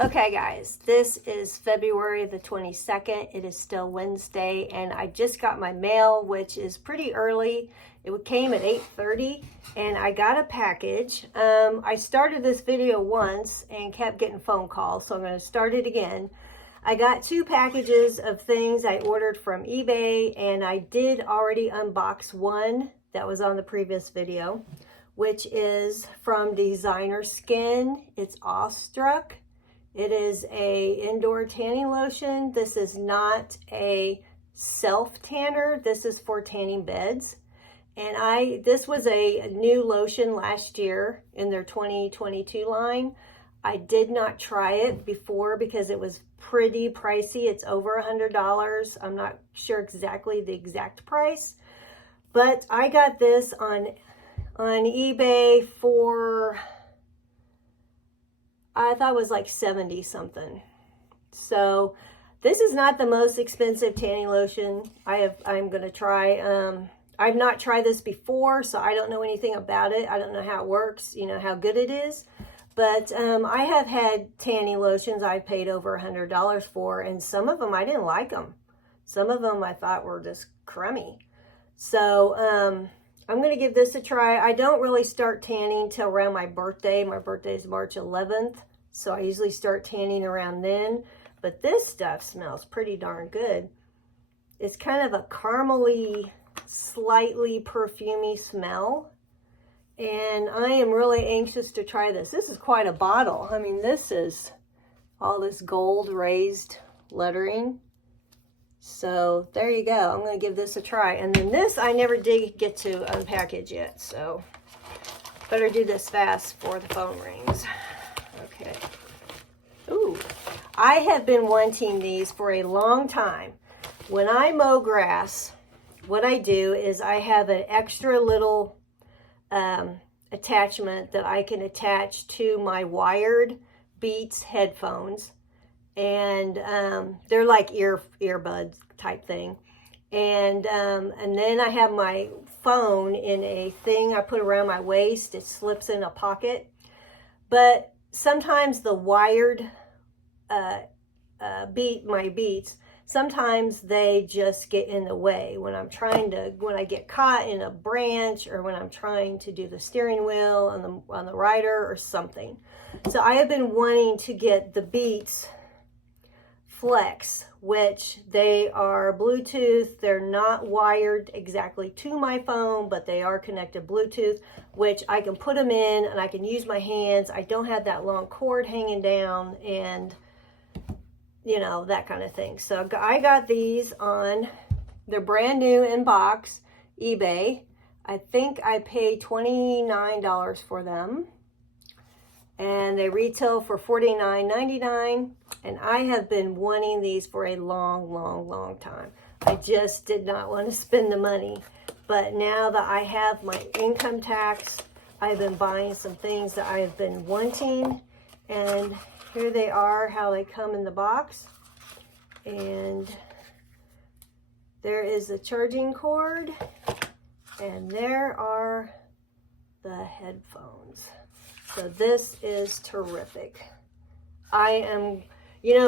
Okay guys, this is February the 22nd. It is still Wednesday and I just got my mail, which is pretty early. It came at 8:30 and I got a package. I started this video once and kept getting phone calls, so I'm going to start it again. I got 2 packages of things I ordered from eBay, and I did already unbox one that was on the previous video, which is from Designer Skin. It's Awestruck. It is a indoor tanning lotion. This is not a self tanner. This is for tanning beds. And this was a new lotion last year in their 2022 line. I did not try it before because it was pretty pricey. It's over $100. I'm not sure exactly the exact price, but I got this on eBay for, I thought it was like 70 something. So this is not the most expensive tanning lotion I'm going to try. I've not tried this before, so I don't know anything about it. I don't know how it works, how good it is. But I have had tanning lotions I've paid over $100 for, and some of them I didn't like them. Some of them I thought were just crummy. So I'm going to give this a try. I don't really start tanning till around my birthday. My birthday is March 11th, so I usually start tanning around then. But this stuff smells pretty darn good. It's kind of a caramely, slightly perfumey smell. And I am really anxious to try this. This is quite a bottle. I mean, this is all this gold raised lettering. So there you go. I'm going to give this a try. And then this I never did get to unpackage yet. So better do this fast before the phone rings. Okay. Ooh, I have been wanting these for a long time. When I mow grass, what I do is I have an extra little attachment that I can attach to my wired Beats headphones, and they're like earbuds type thing, and then I have my phone in a thing I put around my waist. It slips in a pocket, but sometimes the wired Beats, sometimes they just get in the way when I get caught in a branch, or when I'm trying to do the steering wheel on the rider or something. So I have been wanting to get the Beats Flex, which they are Bluetooth. They're not wired exactly to my phone, but they are connected Bluetooth, which I can put them in and I can use my hands. I don't have that long cord hanging down, and that kind of thing. So I got these they're brand new in box, eBay. I think I paid $29 for them, and they retail for $49.99. And I have been wanting these for a long time. I just did not want to spend the money. But now that I have my income tax, I've been buying some things that I've been wanting, and here they are, how they come in the box. And there is the charging cord, and there are the headphones. So this is terrific.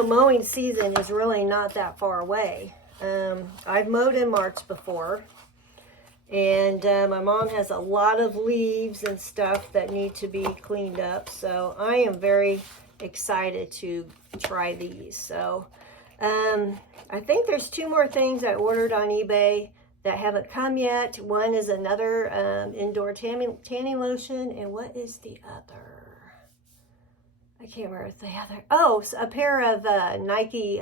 Mowing season is really not that far away. I've mowed in March before, and my mom has a lot of leaves and stuff that need to be cleaned up. So I am very excited to try these. So I think there's 2 more things I ordered on eBay that haven't come yet. One is another indoor tanning lotion, and what is the other? I can't remember the other. Oh, a pair of Nike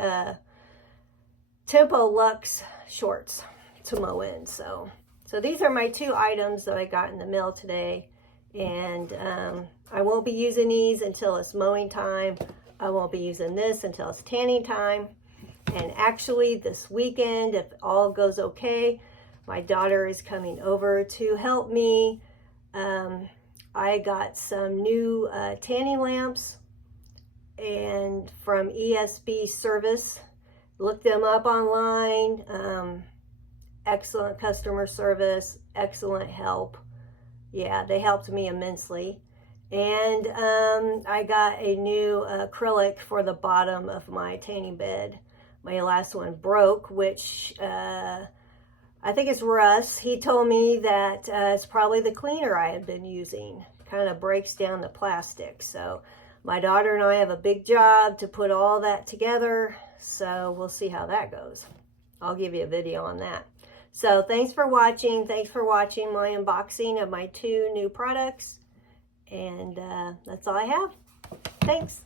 Tempo Luxe shorts to mow in. So these are my 2 items that I got in the mail today. And I won't be using these until it's mowing time. I won't be using this until it's tanning time. And actually this weekend, if all goes okay, my daughter is coming over to help me. I got some new tanning lamps and from ESB Service. Looked them up online. Excellent customer service, excellent help. Yeah, they helped me immensely. And I got a new acrylic for the bottom of my tanning bed. My last one broke, which I think it's rust. He told me that it's probably the cleaner I had been using. Kind of breaks down the plastic. So my daughter and I have a big job to put all that together. So we'll see how that goes. I'll give you a video on that. So thanks for watching. Thanks for watching my unboxing of my 2 new products. And that's all I have. Thanks.